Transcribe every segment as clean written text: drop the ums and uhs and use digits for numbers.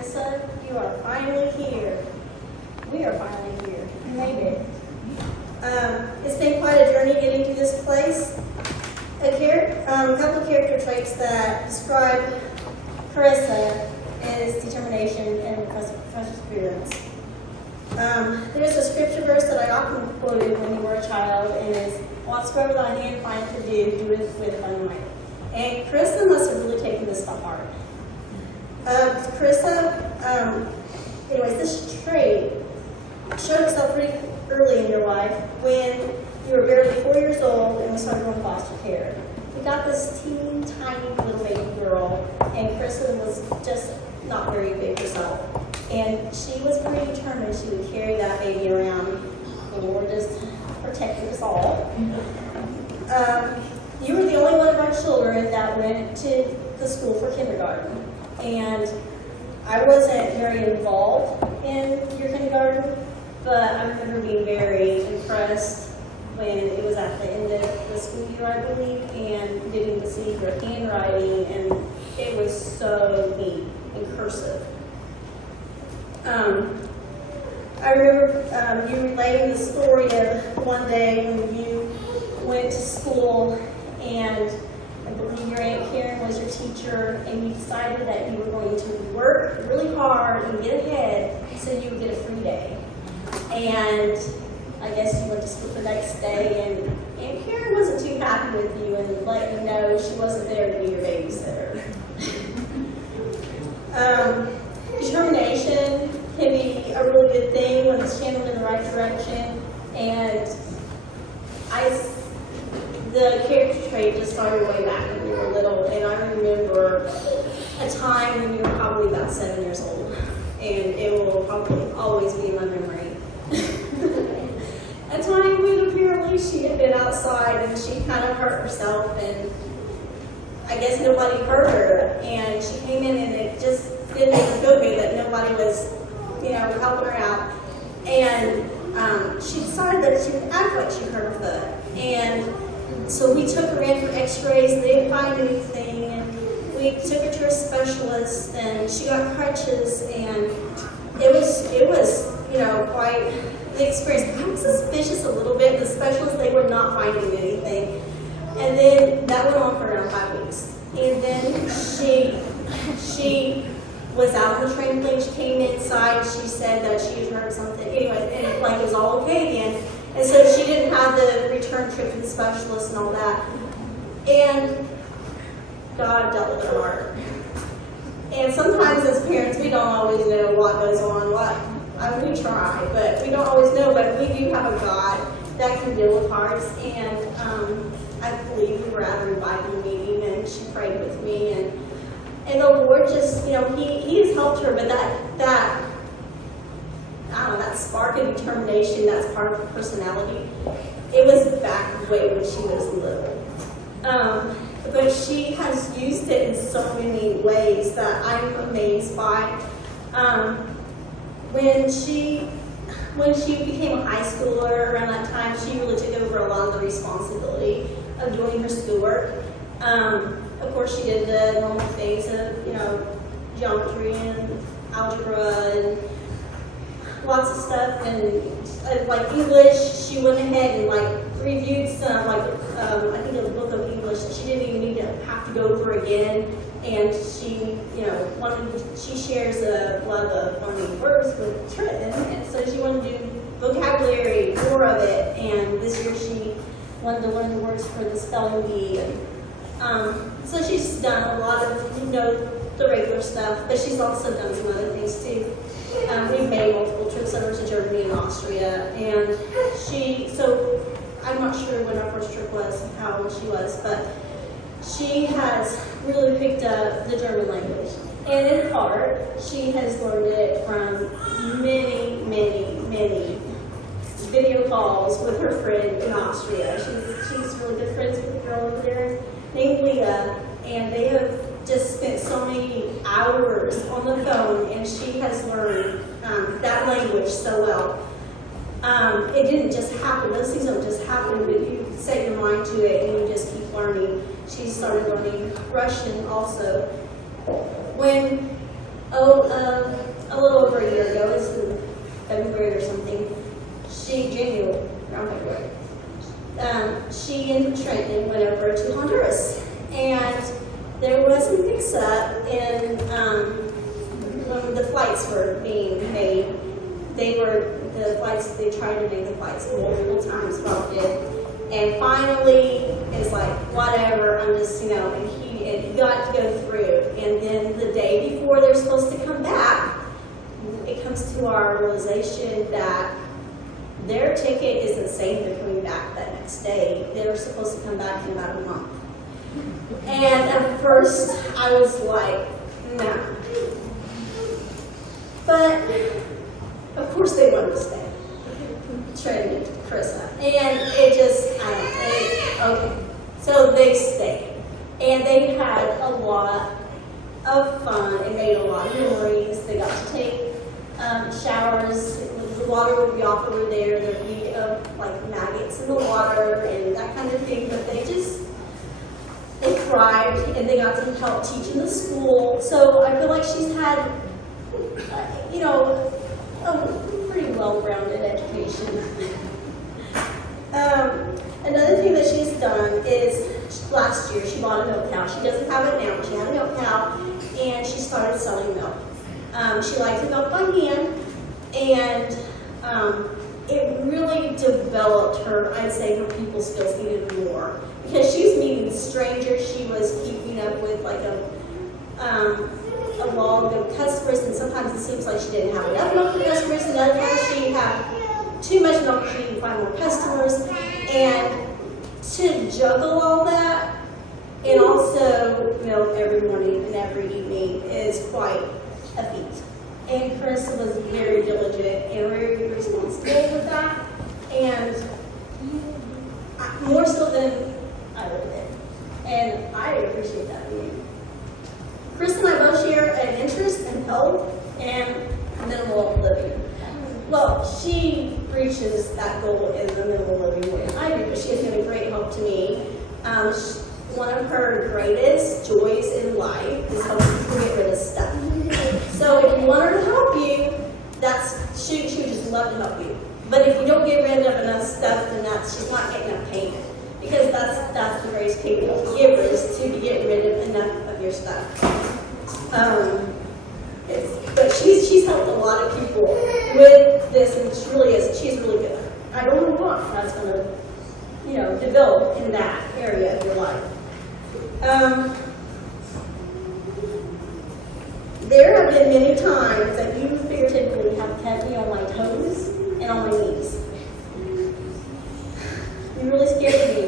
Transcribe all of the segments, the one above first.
Carissa, you are finally here. We are finally here. We made it. It's been quite a journey getting to this place. A couple of character traits that describe Carissa is determination and perseverance. There's a scripture verse that I often quoted when you were a child, and is, "Whatsoever thy hand findeth to do, do it with thy might." And Carissa must have really taken this to heart. Anyways, this trait showed itself pretty early in your life when you were barely 4 years old and we started going foster care. We got this teeny tiny little baby girl, and Carissa was just not very big herself. And she was pretty determined she would carry that baby around. The Lord just protected us all. You were the only one of our children that went to the school for kindergarten. And I wasn't very involved in your kindergarten, but I remember being very impressed when it was at the end of the school year, I believe, and getting to see your handwriting, and it was so neat and cursive. I remember you relating the story of one day when you went to school, and I believe your Aunt Karen was your teacher, and you decided that you were going to work really hard and get ahead so you would get a free day. And I guess you went to school the next day, and Aunt Karen wasn't too happy with you and let you know she wasn't there to be your babysitter. Determination can be a really good thing when it's channeled in the right direction, and the character trait just started way back when you were little, and I remember a time when you were probably about 7 years old, and it will probably always be in my memory. A time when apparently she had been outside and she kind of hurt herself, and I guess nobody heard her, and she came in and it just didn't make her feel good that nobody was, helping her out. And she decided that she would act like she hurt her foot. And so we took her in for x-rays, and they didn't find anything, and we took her to a specialist, and she got crutches, and it was quite the experience. I was suspicious a little bit. The specialists, they were not finding anything. And then that went on for around 5 weeks. And then she was out on the trampoline. She came inside. She said that she had heard something. Anyway, and it was all okay again. And so she didn't have the return trip to the specialist and all that. And God dealt with her heart. And sometimes as parents, we don't always know what goes on. We try, but we don't always know. But we do have a God that can deal with hearts. And I believe we were at a revival meeting, and she prayed with me, and the Lord just, He has helped her. But that spark of determination, that's part of her personality. It was back way when she was little, but she has used it in so many ways that I'm amazed by. When she became a high schooler, around that time, she really took over a lot of the responsibility of doing her schoolwork. Of course, she did the normal things of, geometry and algebra and lots of stuff. And like English, she went ahead and reviewed some, I think a book of English that she didn't even need to have to go over again. And she, she shares a lot of the funny words with Trenton, and so she wanted to do vocabulary, more of it. And this year she wanted to learn the words for the spelling bee. So she's done a lot of, the regular stuff, but she's also done some other things too. We've made multiple trips over to Germany and Austria, and so I'm not sure when our first trip was, how old she was, but she has really picked up the German language. And in part, she has learned it from many, many, many video calls with her friend in Austria. She's really good friends with a girl over there named Leah, and they have just spent so many hours on the phone, and she has learned that language so well. It didn't just happen. Those things don't just happen, but you set your mind to it and you just keep learning. She started learning Russian also. When grade or something, January, around February, she and Trenton went over to Honduras. And there was a mix-up in when the flights were being made. They tried to make the flights multiple times, Bob did. And finally, it's like, whatever, I'm just, and he got to go through. And then the day before they're supposed to come back, it comes to our realization that their ticket isn't saying they're coming back that next day. They're supposed to come back in about a month. And at first, I was like, no. But, of course, they wanted to stay. Trenton and Carissa. And it just, okay. So they stayed. And they had a lot of fun and made a lot of memories. They got to take showers. The water would be off over there. There'd be like maggots in the water and that kind of thing. But they thrived, and they got to help teach in the school. So I feel like she's had, a pretty well-rounded education. Another thing that she's done is last year she bought a milk cow. She doesn't have it now, but she had a milk cow, and she started selling milk. She liked the milk by hand, and it really developed her, I'd say, her people skills even more. Because she was meeting strangers, she was keeping up with like a log of customers, and sometimes it seems like she didn't have enough milk for customers, and other times she had too much milk, she didn't find more customers. And to juggle all that, and also milk every morning and every evening is quite a feat. And Chris was very diligent and very responsible with that, and more so than I would have been. And I appreciate that in you. Chris and I both share an interest in health and minimal living. Well, she reaches that goal in the minimal living way I do, but she has been a great help to me. One of her greatest joys in life is helping people get rid of stuff. So if you want her to help you, she would just love to help you. But if you don't get rid of enough stuff, then she's not getting enough payment. Because that's the greatest payment of the giver, is to get rid of enough of your stuff. But she's helped a lot of people with this, and she's really good. I don't know what that's going to, develop in that area of your life. There have been many times that you figuratively have kept me on my toes and on my knees. You really scared me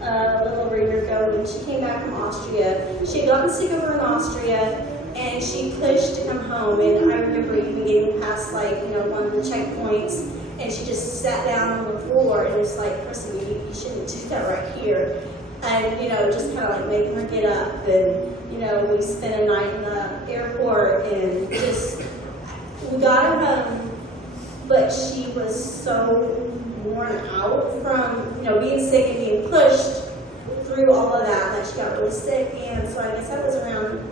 a little over a year ago when she came back from Austria. She had gotten sick over in Austria, and she pushed to come home. And I remember even getting past one of the checkpoints, and she just sat down on the floor, and it was like, Kristen, you shouldn't do that right here. And just kind of like making her get up, and we spent a night in the airport, and we got her home, but she was so worn out from being sick and being pushed through all of that she got really sick. And so I guess that was around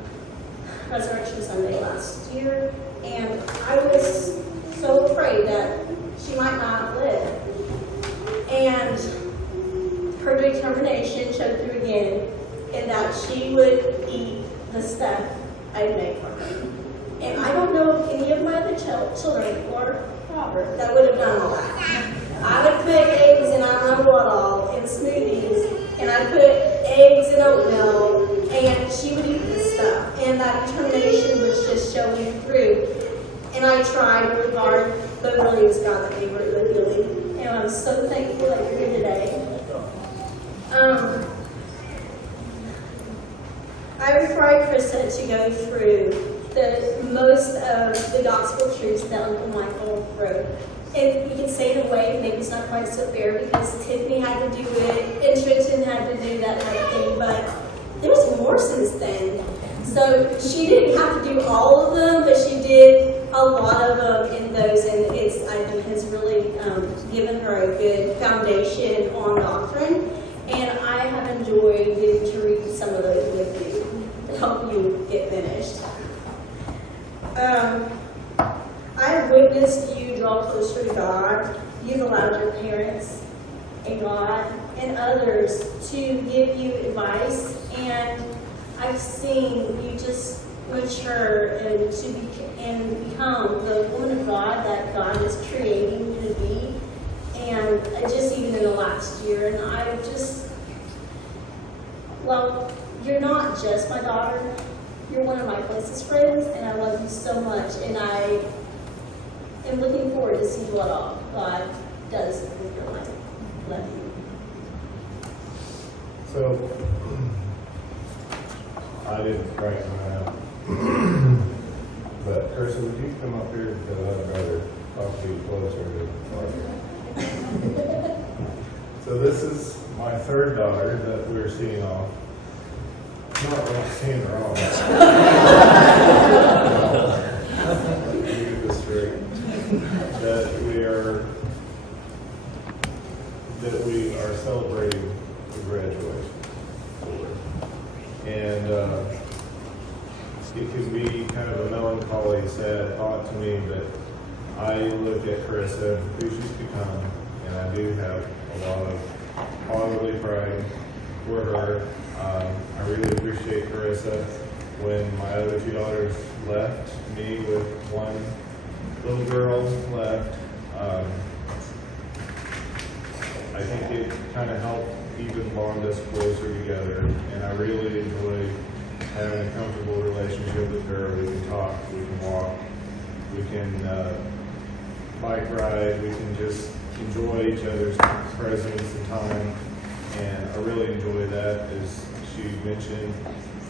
Resurrection Sunday last year, and I was so afraid that she might not live. And her determination showed through again in that she would eat the stuff I'd make for her. And I don't know if any of my other children or Robert that would have done all that. I would put eggs in I don't know what all in smoothies, and I put eggs in oatmeal, and she would eat this stuff. And that determination was just showing through. And I tried really hard, but really it was God that gave her the healing. And I'm so thankful that you're here today. I required Krista to go through most of the gospel truths that Uncle Michael wrote. And we can say it in a way, maybe it's not quite so fair, because Tiffany had to do it, and Trenton had to do that kind of thing, but there was more since then. So she didn't have to do all of them, but she did a lot of them in those, and I think has really given her a good foundation on doctrine. And I have enjoyed getting to read some of those with you to help you get finished. I have witnessed you draw closer to God, you've allowed your parents and God and others to give you advice, and I've seen you just mature and become the woman of God that God is creating you to be. And just even in the last year, and I just, well, you're not just my daughter, you're one of my closest friends, and I love you so much, and I am looking forward to see what all God does with your life. Love you. So, I didn't write mine out. But Carissa, would you come up here, because I'd rather talk to you closer to Margaret. So this is my third daughter that we're seeing off. Not really seeing her off. Let me get this straight. That we are celebrating the graduation. And it can be kind of a melancholy, sad thought to me that I look at Carissa and who she's become, and I do have a lot of fatherly pride for her. I really appreciate Carissa. When my other two daughters left me with one little girl left, I think it kind of helped even bond us closer together, and I really enjoy having a comfortable relationship with her. We can talk, we can walk, we can bike ride, we can just enjoy each other's presence and time, and I really enjoy that. As she mentioned,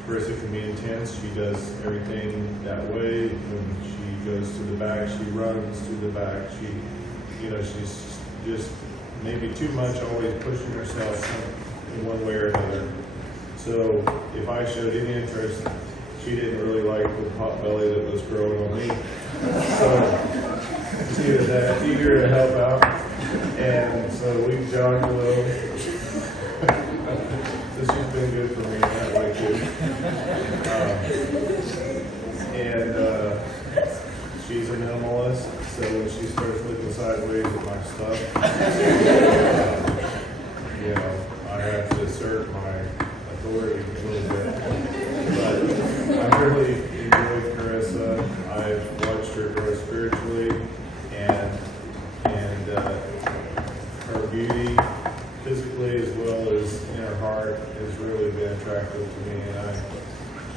Carissa can be intense. She does everything that way. When she goes to the back, she runs to the back. She's just maybe too much, always pushing herself in one way or another. So if I showed any interest, she didn't really like the pot belly that was growing on me. So she was eager to help out, and so we jogged a little. So she's been good for me in that way too. She's a minimalist, so when she starts looking sideways at my stuff, I have to assert my authority a little bit. But I really enjoyed Carissa. I've watched her grow spiritually, and her beauty, physically as well as in her heart, has really been attractive to me. And I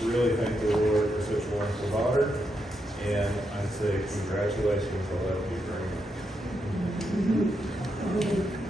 really thank the Lord for such a wonderful daughter. And I'd say congratulations. I love you very much.